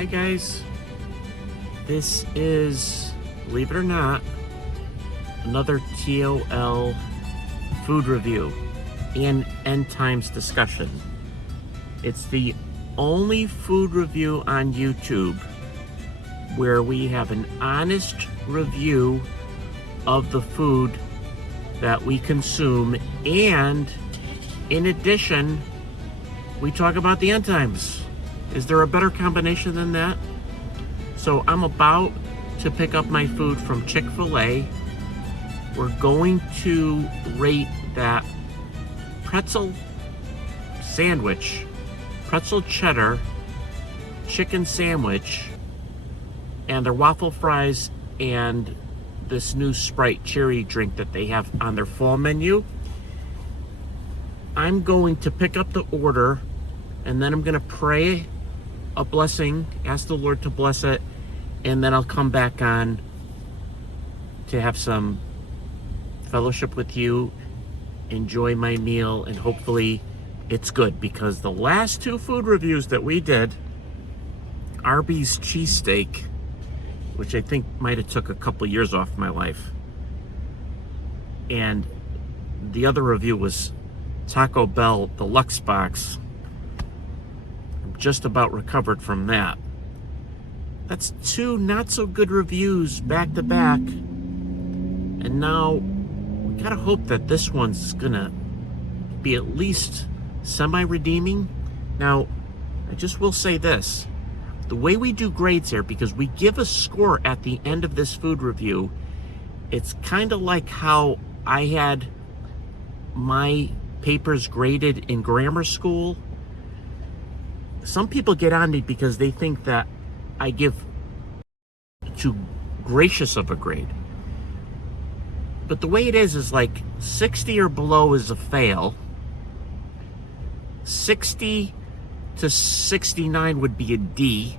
Hi guys, this is, believe it or not, another TOL food review and end times discussion. It's the only food review on YouTube where we have an honest review of the food that we consume, and in addition, we talk about the end times. Is there a better combination than that? So I'm about to pick up my food from Chick-fil-A. We're going to rate that pretzel sandwich, pretzel cheddar, chicken sandwich, and their waffle fries, and this new Sprite cherry drink that they have on their fall menu. I'm going to pick up the order, and then I'm going to pray a blessing, ask the Lord to bless it, and then I'll come back on to have some fellowship with you, enjoy my meal, and hopefully it's good, because the last two food reviews that we did, Arby's cheesesteak, which I think might have took a couple years off my life, and the other review was Taco Bell Deluxe Box. I'm just about recovered from that. That's two not so good reviews back to back, and now we gotta hope that this one's gonna be at least semi-redeeming. Now, I just will say this. The way we do grades here, because we give a score at the end of this food review, it's kind of like how I had my papers graded in grammar school. Some people get on me because they think that I give too gracious of a grade. But the way it is like 60 or below is a fail. 60 to 69 would be a D.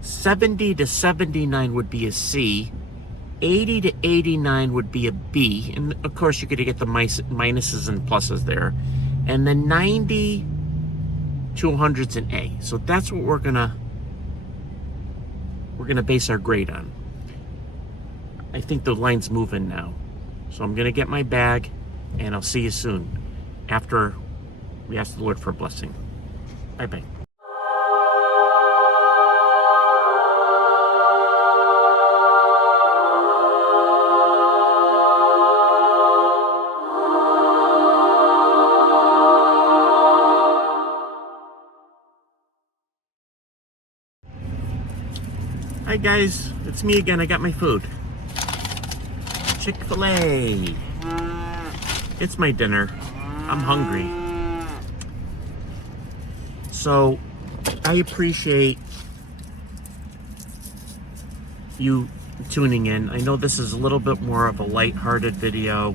70 to 79 would be a C. 80 to 89 would be a B. And of course, you're going to get the minuses and pluses there. And then 90 to 100's an A. So that's what we're gonna base our grade on. I think the line's moving now. So I'm gonna get my bag, and I'll see you soon after we ask the Lord for a blessing. Bye-bye. Hi guys, it's me again. I got my food. Chick-fil-A. It's my dinner. I'm hungry. So, I appreciate you tuning in. I know this is a little bit more of a light-hearted video,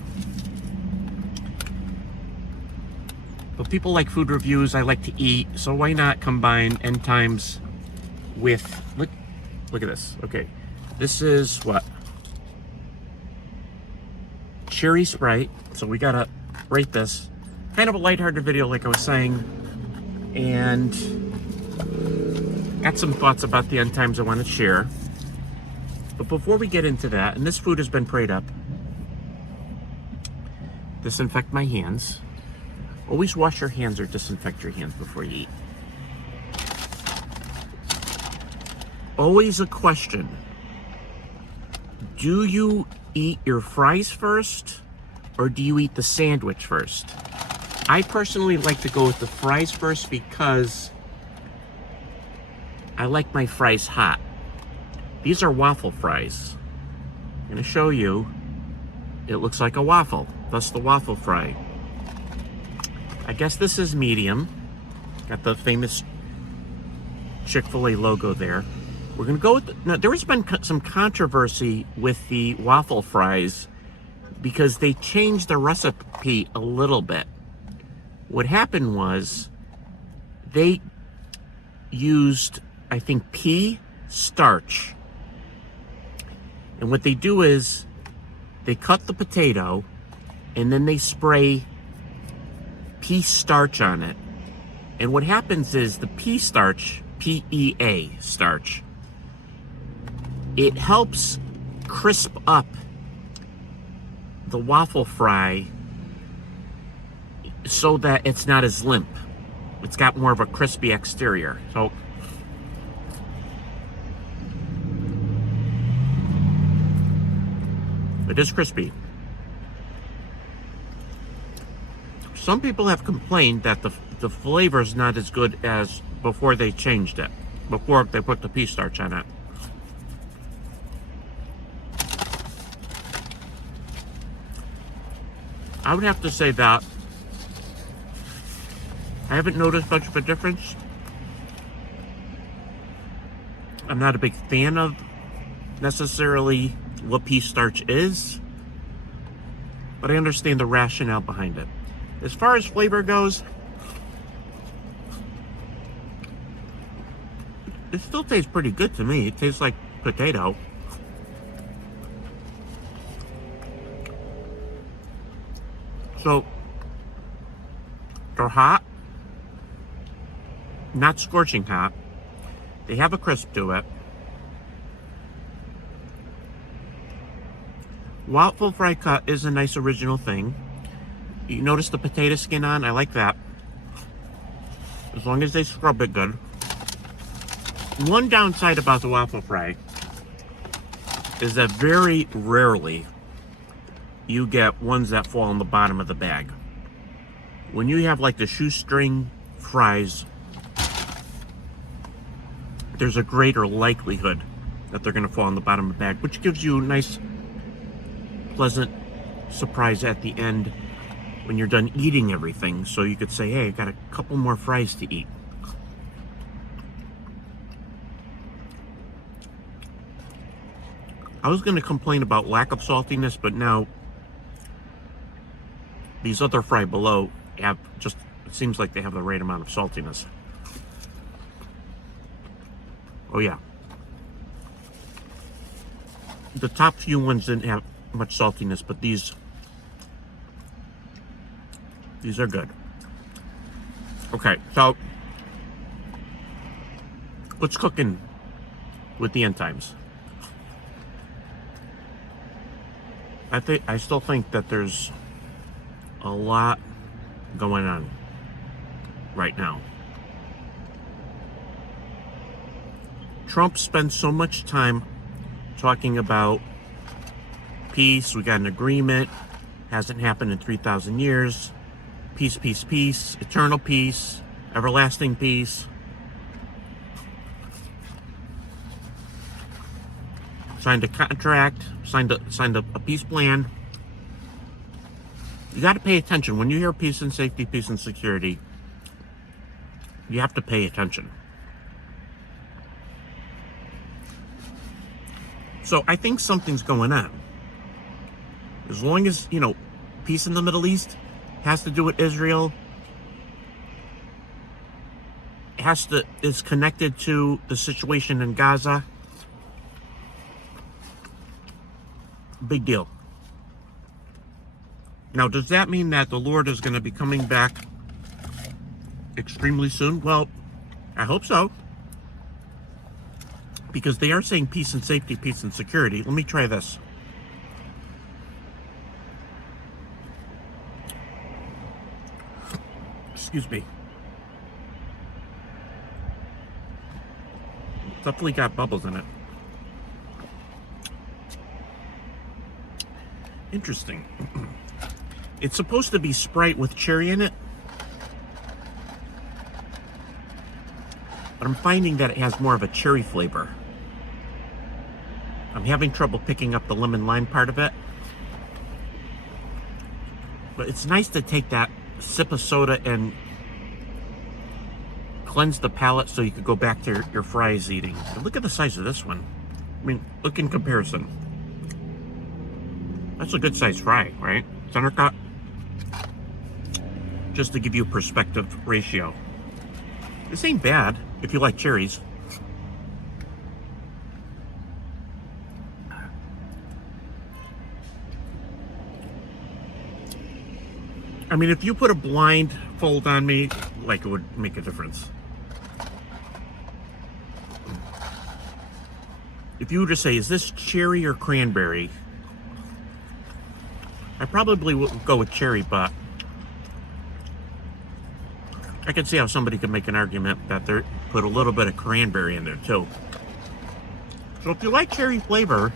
but people like food reviews. I like to eat, so why not combine end times with, look at this. Okay, this is what? Cherry Sprite. So we gotta rate this. Kind of a lighthearted video, like I was saying, and got some thoughts about the end times I want to share. But before we get into that, and this food has been prayed up, disinfect my hands. Always wash your hands or disinfect your hands before you eat. Always a question. Do you eat your fries first, or do you eat the sandwich first? I personally like to go with the fries first because I like my fries hot. These are waffle fries. I'm going to show you. It looks like a waffle. That's the waffle fry. I guess this is medium. Got the famous Chick-fil-A logo there. We're going to go with, now there has been some controversy with the waffle fries because they changed the recipe a little bit. What happened was they used, I think, pea starch. And what they do is they cut the potato and then they spray pea starch on it. And what happens is the pea starch, PEA starch, it helps crisp up the waffle fry so that it's not as limp. It's got more of a crispy exterior. So it is crispy. Some people have complained that the flavor is not as good as before they changed it, before they put the pea starch on it. I would have to say that I haven't noticed much of a difference. I'm not a big fan of necessarily what pea starch is, but I understand the rationale behind it. As far as flavor goes, it still tastes pretty good to me. It tastes like potato. So, they're hot, not scorching hot. They have a crisp to it. Waffle fry cut is a nice original thing. You notice the potato skin on? I like that. As long as they scrub it good. One downside about the waffle fry is that very rarely you get ones that fall on the bottom of the bag. When you have like the shoestring fries, there's a greater likelihood that they're going to fall on the bottom of the bag, which gives you a nice, pleasant surprise at the end when you're done eating everything. So you could say, hey, I got a couple more fries to eat. I was going to complain about lack of saltiness, but now these other fry below have just, it seems like they have the right amount of saltiness. Oh yeah. The top few ones didn't have much saltiness, but these are good. Okay, so what's cooking with the end times? I still think that there's a lot going on right now. Trump spends so much time talking about peace. We got an agreement. Hasn't happened in 3,000 years. Peace, peace, peace. Eternal peace. Everlasting peace. Signed a contract. Signed a peace plan. You got to pay attention. When you hear peace and safety, peace and security, you have to pay attention. So I think something's going on. As long as, peace in the Middle East has to do with Israel, is connected to the situation in Gaza. Big deal. Now, does that mean that the Lord is going to be coming back extremely soon? Well, I hope so. Because they are saying peace and safety, peace and security. Let me try this. Excuse me. Definitely got bubbles in it. Interesting. It's supposed to be Sprite with cherry in it. But I'm finding that it has more of a cherry flavor. I'm having trouble picking up the lemon lime part of it. But it's nice to take that sip of soda and cleanse the palate so you could go back to your fries eating. And look at the size of this one. I mean, look in comparison. That's a good size fry, right? Center cut. Just to give you a perspective ratio. This ain't bad if you like cherries. I mean, if you put a blindfold on me, like it would make a difference. If you were to say, is this cherry or cranberry? I probably would go with cherry, but I can see how somebody could make an argument that they put a little bit of cranberry in there too. So if you like cherry flavor,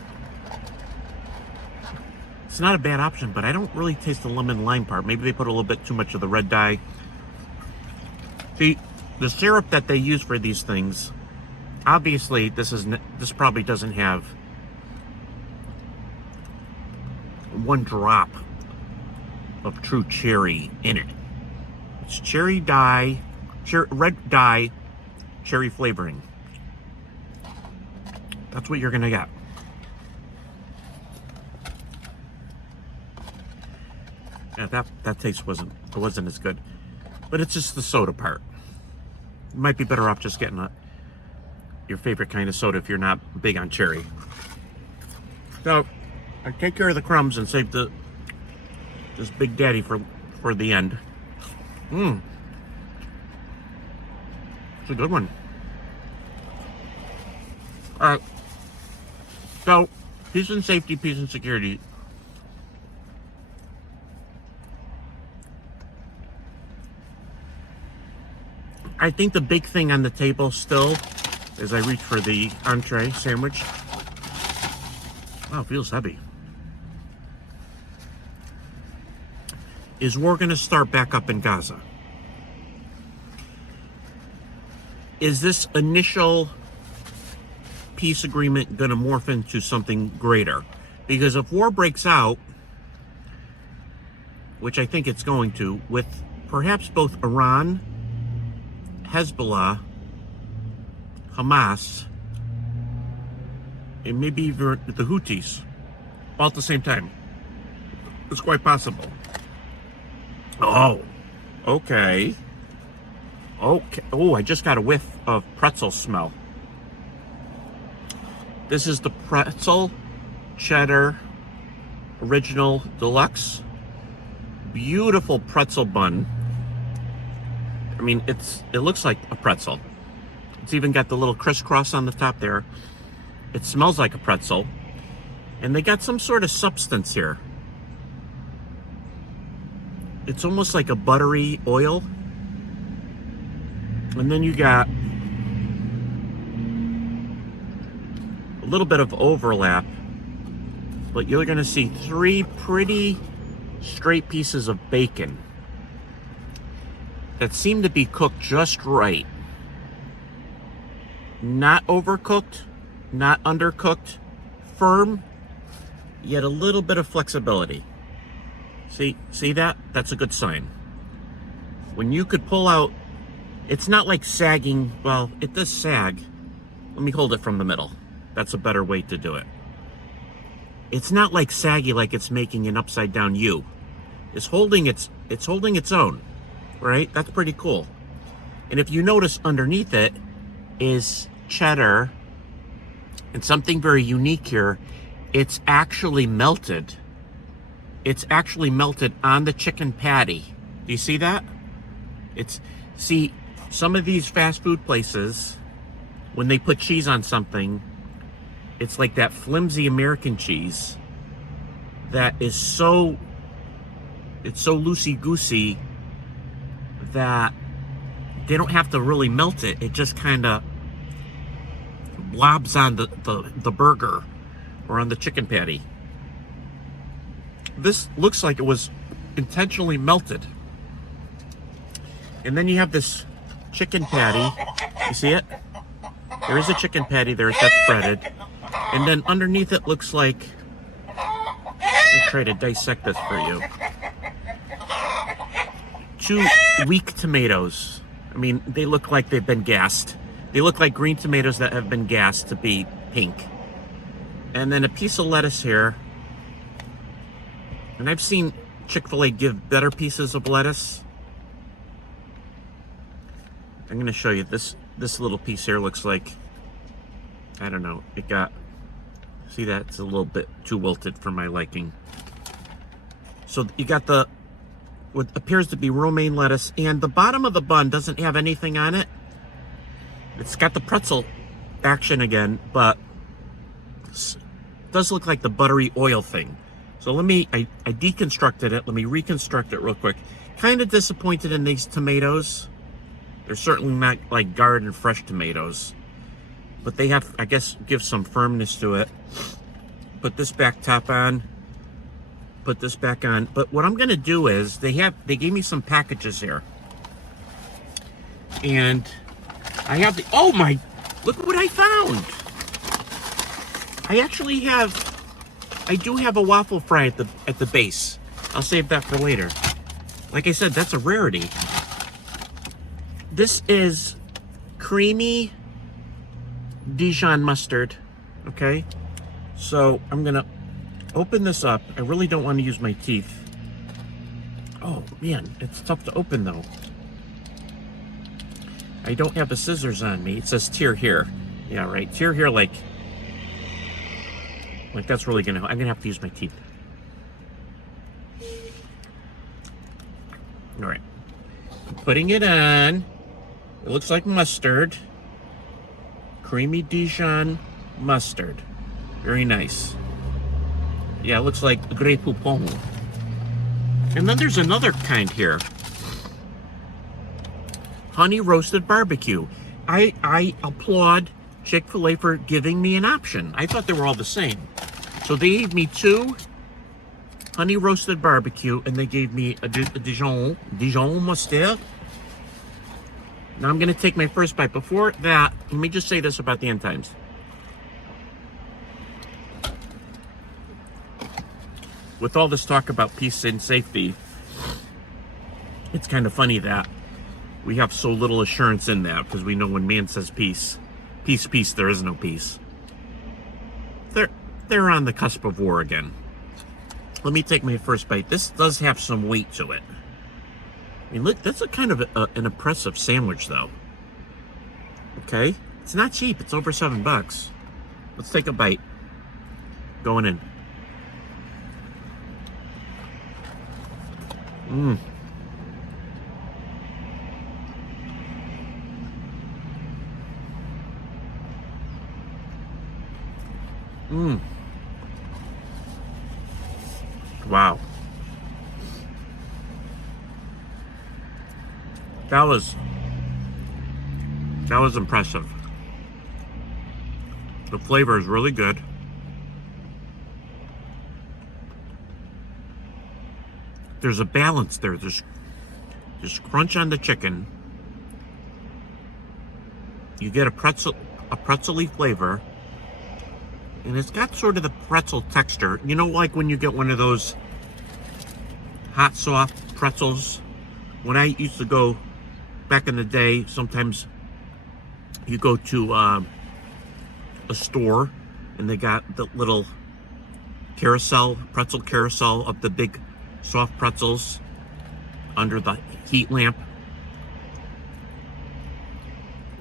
it's not a bad option, but I don't really taste the lemon lime part. Maybe they put a little bit too much of the red dye. See, the syrup that they use for these things, obviously this probably doesn't have one drop of true cherry in it. It's cherry dye, red dye, cherry flavoring. That's what you're gonna get. Yeah, that taste wasn't as good, but it's just the soda part. You might be better off just getting your favorite kind of soda if you're not big on cherry. So I take care of the crumbs and save this Big Daddy for the end. It's a good one. All right. So, peace and safety, peace and security. I think the big thing on the table still, as I reach for the entree sandwich. Wow, it feels heavy. Is we're going to start back up in Gaza. Is this initial peace agreement going to morph into something greater? Because if war breaks out, which I think it's going to, with perhaps both Iran, Hezbollah, Hamas, and maybe even the Houthis, all at the same time, it's quite possible. Oh, okay. Okay. Oh, I just got a whiff of pretzel smell. This is the pretzel cheddar original deluxe. Beautiful pretzel bun. I mean, it looks like a pretzel. It's even got the little crisscross on the top there. It smells like a pretzel. And they got some sort of substance here. It's almost like a buttery oil. And then you got a little bit of overlap. But you're going to see 3 pretty straight pieces of bacon that seem to be cooked just right. Not overcooked, not undercooked, firm, yet a little bit of flexibility. See that? That's a good sign. When you could pull out, it's not like sagging. Well, it does sag. Let me hold it from the middle. That's a better way to do it. It's not like saggy, like it's making an upside down U. It's holding its own, right? That's pretty cool. And if you notice underneath it is cheddar, and something very unique here, it's actually melted. It's actually melted on the chicken patty. Do you see that? See, some of these fast food places, when they put cheese on something, it's like that flimsy American cheese that is so loosey-goosey that they don't have to really melt it. It just kind of blobs on the burger or on the chicken patty. This looks like it was intentionally melted. And then you have this chicken patty. You see it? There is a chicken patty there that's breaded. And then underneath it looks like... Let me try to dissect this for you. 2 weak tomatoes. I mean, they look like they've been gassed. They look like green tomatoes that have been gassed to be pink. And then a piece of lettuce here. And I've seen Chick-fil-A give better pieces of lettuce. I'm going to show you this little piece here looks like, I don't know, it got, see that? It's a little bit too wilted for my liking. So you got the what appears to be romaine lettuce, and the bottom of the bun doesn't have anything on it. It's got the pretzel action again, but it does look like the buttery oil thing. So I deconstructed it. Let me reconstruct it real quick. Kind of disappointed in these tomatoes. They're certainly not like garden fresh tomatoes, but they have, I guess, give some firmness to it. Put this back top on. Put this back on. But what I'm gonna do is they gave me some packages here, and I have the, oh my, look what I found. I do have a waffle fry at the base. I'll save that for later. Like I said, that's a rarity. This is creamy Dijon mustard. Okay, so I'm gonna open this up. I really don't want to use my teeth. Oh man, it's tough to open though. I don't have the scissors on me. It says tear here. Yeah, right. Tear here, like that's really I'm gonna have to use my teeth. All right, I'm putting it on. It looks like mustard. Creamy Dijon mustard. Very nice. Yeah, it looks like Grey Poupon. And then there's another kind here. Honey roasted barbecue. I applaud Chick-fil-A for giving me an option. I thought they were all the same. So they gave me 2 honey roasted barbecue, and they gave me a Dijon mustard. Now I'm gonna take my first bite. Before that, let me just say this about the end times. With all this talk about peace and safety, it's kind of funny that we have so little assurance in that, because we know when man says peace, peace, peace, there is no peace. They're on the cusp of war again. Let me take my first bite. This does have some weight to it. I mean, look, that's a kind of an impressive sandwich, though. Okay, it's not cheap. It's over $7. Let's take a bite. Going in. Mmm. Mmm. Wow. That was impressive. The flavor is really good. There's a balance there. There's crunch on the chicken. You get a pretzel-y flavor. And it's got sort of the pretzel texture. You know, like when you get one of those hot, soft pretzels? When I used to go back in the day, sometimes you go to a store and they got the little pretzel carousel of the big soft pretzels under the heat lamp.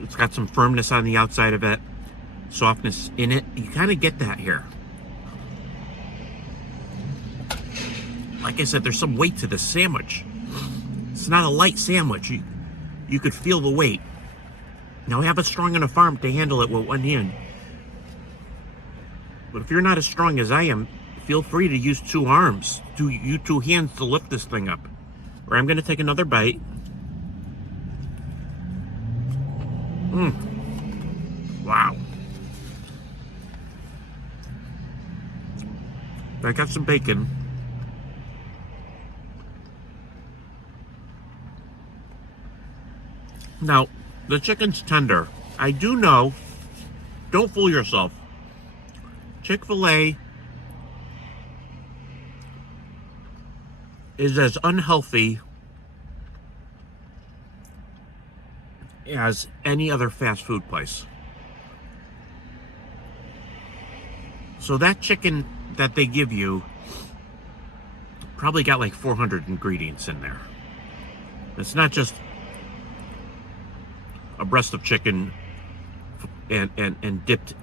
It's got some firmness on the outside of it, softness in it. You kind of get that here. Like I said, there's some weight to this sandwich. It's not a light sandwich. You could feel the weight. Now, I have a strong enough arm to handle it with one hand. But if you're not as strong as I am, feel free to use 2 arms, you 2 hands to lift this thing up. Or I'm going to take another bite. Wow. I got some bacon. Now, the chicken's tender. I do know, don't fool yourself. Chick-fil-A is as unhealthy as any other fast food place. So that chicken that they give you probably got like 400 ingredients in there. It's not just a breast of chicken and dipped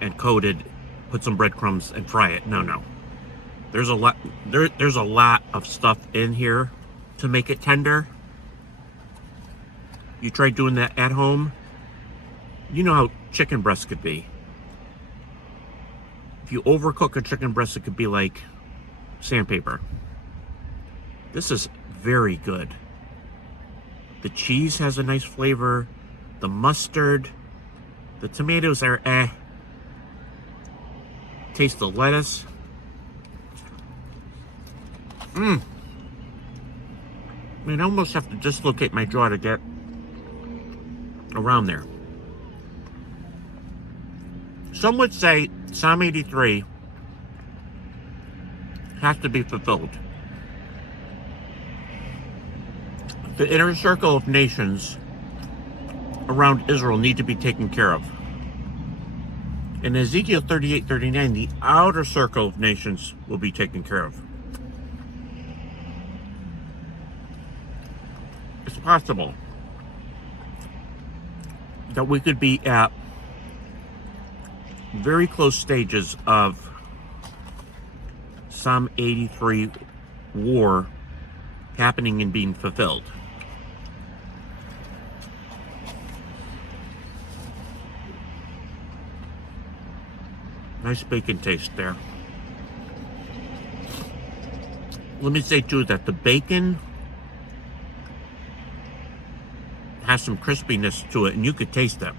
and coated, put some breadcrumbs and fry it. No. There's a lot of stuff in here to make it tender. You try doing that at home. You know how chicken breast could be. If you overcook a chicken breast, it could be like sandpaper. This is very good. The cheese has a nice flavor. The mustard. The tomatoes are eh. Taste the lettuce. I mean, I almost have to dislocate my jaw to get around there. Some would say Psalm 83 has to be fulfilled. The inner circle of nations around Israel need to be taken care of. In Ezekiel 38:39, the outer circle of nations will be taken care of. It's possible that we could be at very close stages of Psalm 83 war happening and being fulfilled. Nice bacon taste there. Let me say too that the bacon has some crispiness to it, and you could taste that.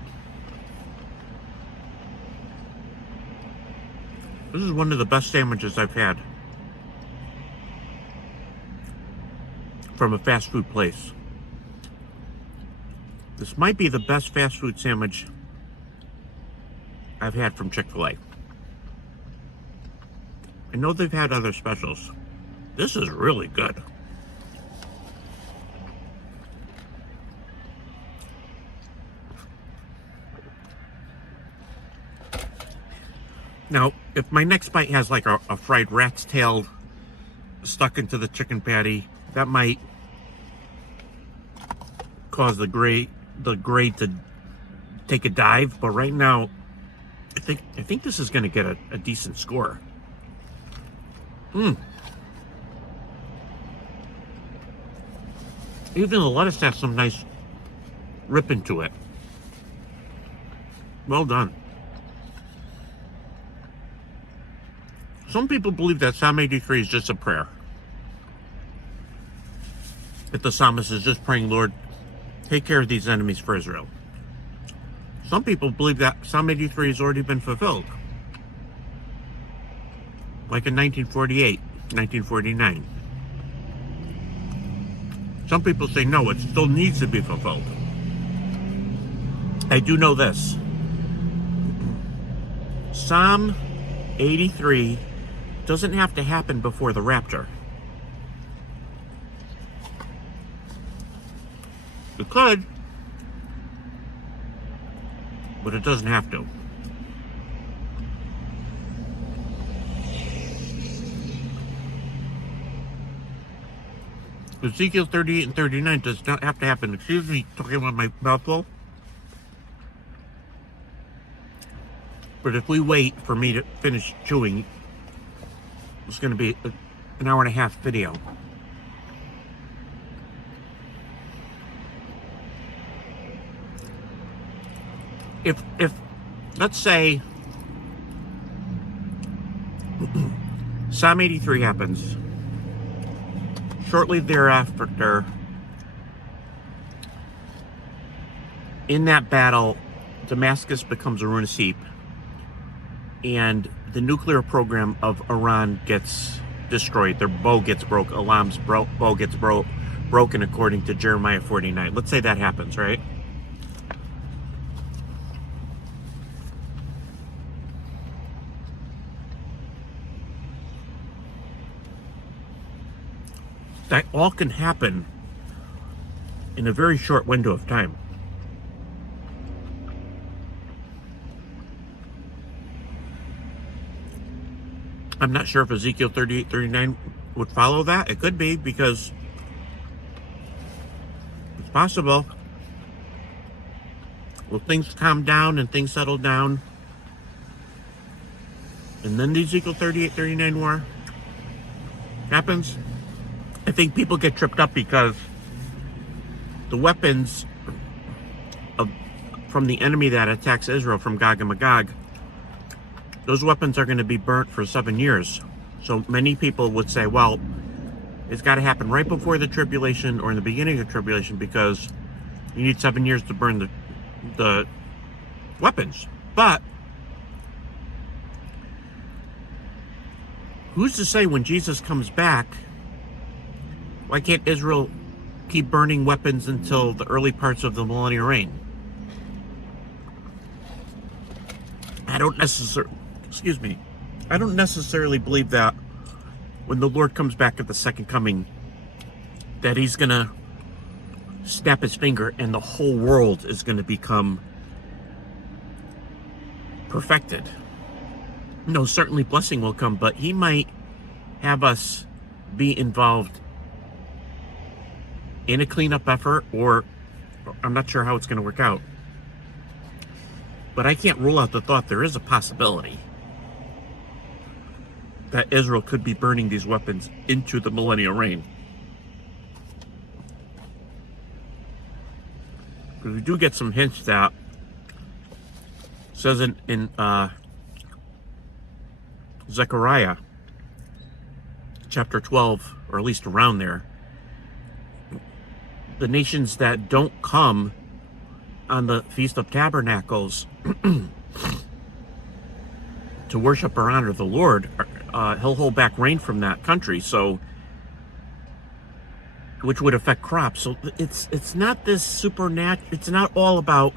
This is one of the best sandwiches I've had from a fast food place. This might be the best fast food sandwich I've had from Chick-fil-A. I know they've had other specials. This is really good. Now, if my next bite has like a fried rat's tail stuck into the chicken patty, that might cause the grade to take a dive. But right now, I think this is going to get a decent score. Even the lettuce has some nice rip into it. Well done. Some people believe that Psalm 83 is just a prayer. That the psalmist is just praying, Lord, take care of these enemies for Israel. Some people believe that Psalm 83 has already been fulfilled. Like in 1948, 1949. Some people say no, it still needs to be fulfilled. I do know this. Psalm 83 doesn't have to happen before the rapture. It could, but it doesn't have to. Ezekiel 38 and 39 does not have to happen. Excuse me, talking about my mouthful. But if we wait for me to finish chewing, it's going to be an hour and a half video. If let's say Psalm 83 happens, shortly thereafter, in that battle, Damascus becomes a ruinous heap, and the nuclear program of Iran gets destroyed. Their bow gets broke. Elam's bow gets broken according to Jeremiah 49. Let's say that happens, right? That all can happen in a very short window of time. I'm not sure if Ezekiel 38, 39 would follow that. It could be, because it's possible. Will things calm down and things settle down, and then the Ezekiel 38, 39 war happens? I think people get tripped up because the weapons from the enemy that attacks Israel from Gog and Magog, those weapons are going to be burnt for 7 years. So many people would say, well, it's got to happen right before the tribulation or in the beginning of the tribulation because you need 7 years to burn the weapons. But who's to say when Jesus comes back, why can't Israel keep burning weapons until the early parts of the millennial reign? I don't necessarily believe that when the Lord comes back at the second coming, that he's going to snap his finger and the whole world is going to become perfected. No, certainly blessing will come, but he might have us be involved in a cleanup effort, or I'm not sure how it's going to work out. But I can't rule out the thought there is a possibility that Israel could be burning these weapons into the millennial reign. Because we do get some hints that says in Zechariah chapter 12, or at least around there, the nations that don't come on the Feast of Tabernacles to worship or honor the Lord, he'll hold back rain from that country, so which would affect crops. So it's not this supernatural. It's not all about,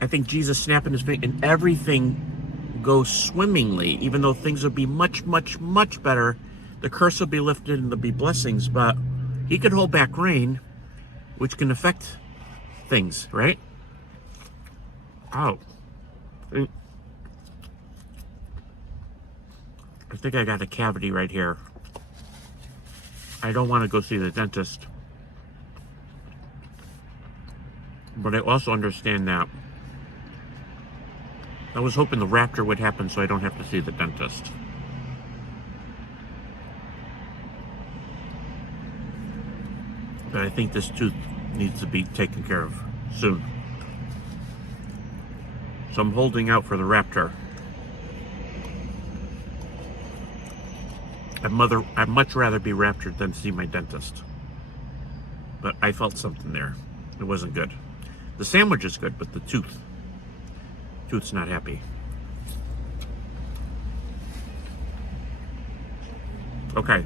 I think, Jesus snapping his finger and everything goes swimmingly, even though things would be much, much, much better. The curse will be lifted and there'll be blessings, but he could hold back rain, which can affect things, right? Oh. I think I got a cavity right here. I don't want to go see the dentist. But I also understand that I was hoping the rapture would happen so I don't have to see the dentist. But I think this tooth needs to be taken care of soon. So I'm holding out for the rapture. I'd much rather be raptured than see my dentist. But I felt something there. It wasn't good. The sandwich is good, but the tooth's not happy. Okay.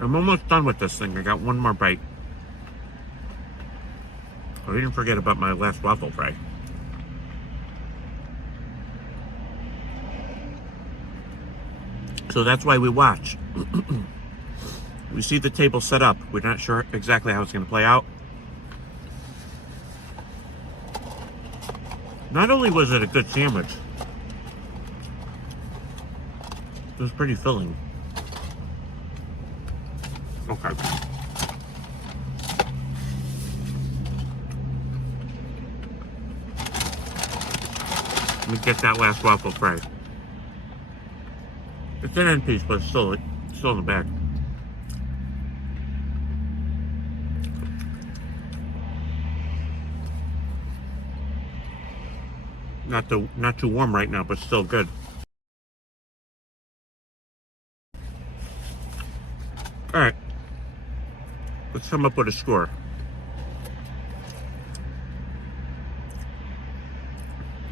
I'm almost done with this thing. I got one more bite. I didn't forget about my last waffle fry. So that's why we watch. We see the table set up. We're not sure exactly how it's going to play out. Not only was it a good sandwich, it was pretty filling. Okay. Let me get that last waffle fry. It's an end piece, but it's still in the bag. Not too warm right now, but still good. All right, let's come up with a score.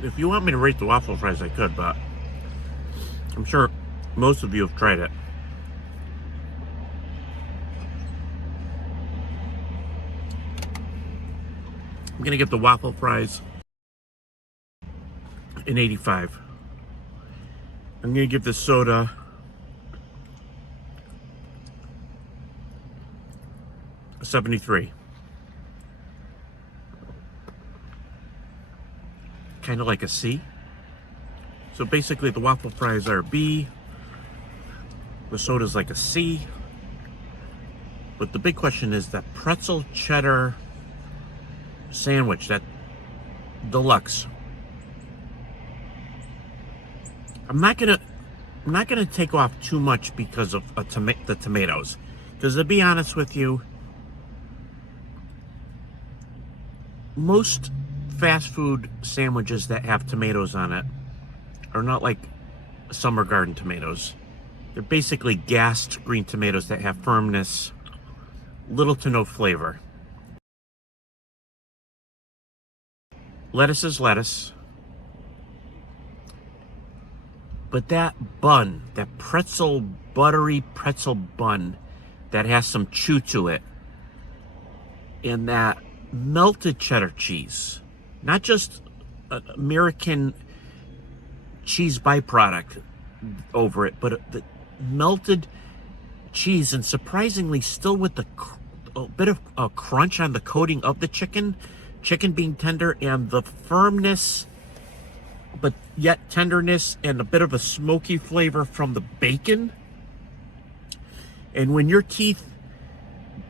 If you want me to rate the waffle fries, I could, but I'm sure most of you have tried it. I'm gonna give the waffle fries an 85. I'm gonna give the soda a 73. Kind of like a C. So basically the waffle fries are a B, the soda's like a C, but the big question is that pretzel cheddar sandwich, that deluxe. I'm not gonna I'm not going to take off too much because of the tomatoes. Because to be honest with you, most fast food sandwiches that have tomatoes on it are not like Summer Garden tomatoes. They're basically gassed green tomatoes that have firmness, little to no flavor. Lettuce is lettuce. But that bun, that buttery pretzel bun that has some chew to it, and that melted cheddar cheese, not just an American cheese byproduct over it, but the melted cheese, and surprisingly still with a bit of a crunch on the coating of the chicken being tender, and the firmness but yet tenderness and a bit of a smoky flavor from the bacon. And when your teeth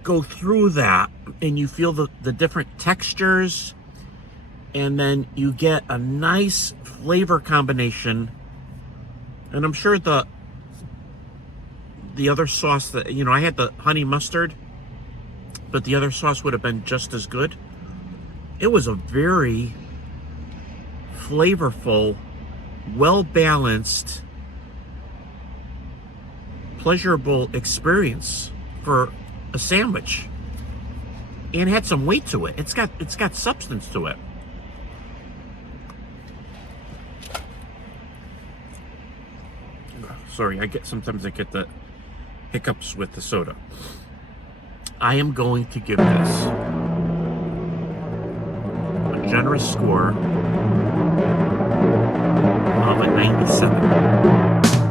go through that and you feel the different textures, and then you get a nice flavor combination, and I'm sure the other sauce that, I had the honey mustard, but the other sauce would have been just as good. It was a very flavorful, well-balanced, pleasurable experience for a sandwich, and had some weight to it. It's got substance to it. Sorry, sometimes I get the hiccups with the soda. I am going to give this a generous score of a 97.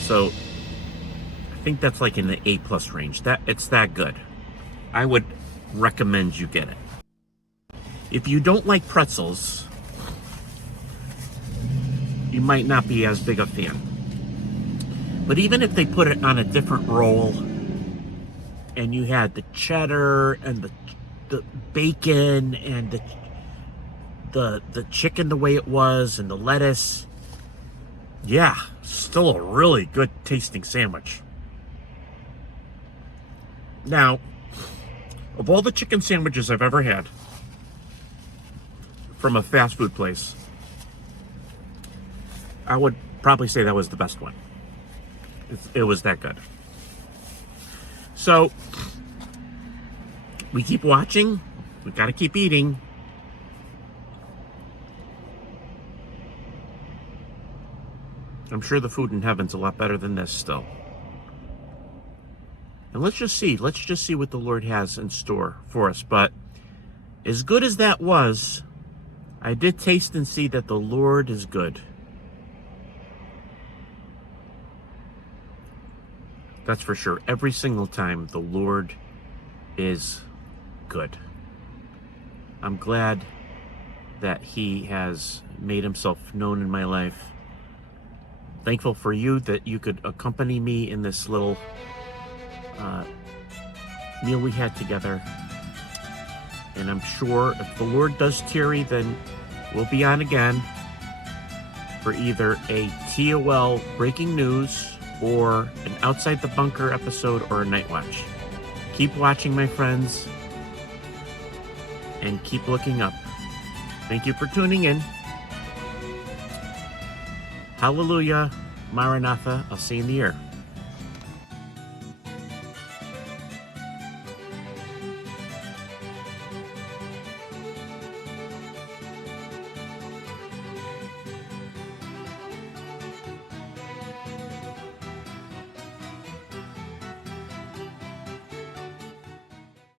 So I think that's like in the A+ range. It's that good. I would recommend you get it. If you don't like pretzels, you might not be as big a fan. But even if they put it on a different roll, and you had the cheddar and the bacon and the chicken the way it was, and the lettuce, yeah, still a really good tasting sandwich. Now, of all the chicken sandwiches I've ever had from a fast food place, I would probably say that was the best one. It was that good. So, we keep watching. We gotta keep eating. I'm sure the food in heaven's a lot better than this still. And let's just see what the Lord has in store for us. But as good as that was, I did taste and see that the Lord is good. That's for sure. Every single time, the Lord is good. I'm glad that He has made Himself known in my life. Thankful for you that you could accompany me in this little meal we had together. And I'm sure if the Lord does tarry, then we'll be on again for either a TOL breaking news or an Outside the Bunker episode or a night watch. Keep watching, my friends, and keep looking up. Thank you for tuning in. Hallelujah, Maranatha. I'll see you in the air.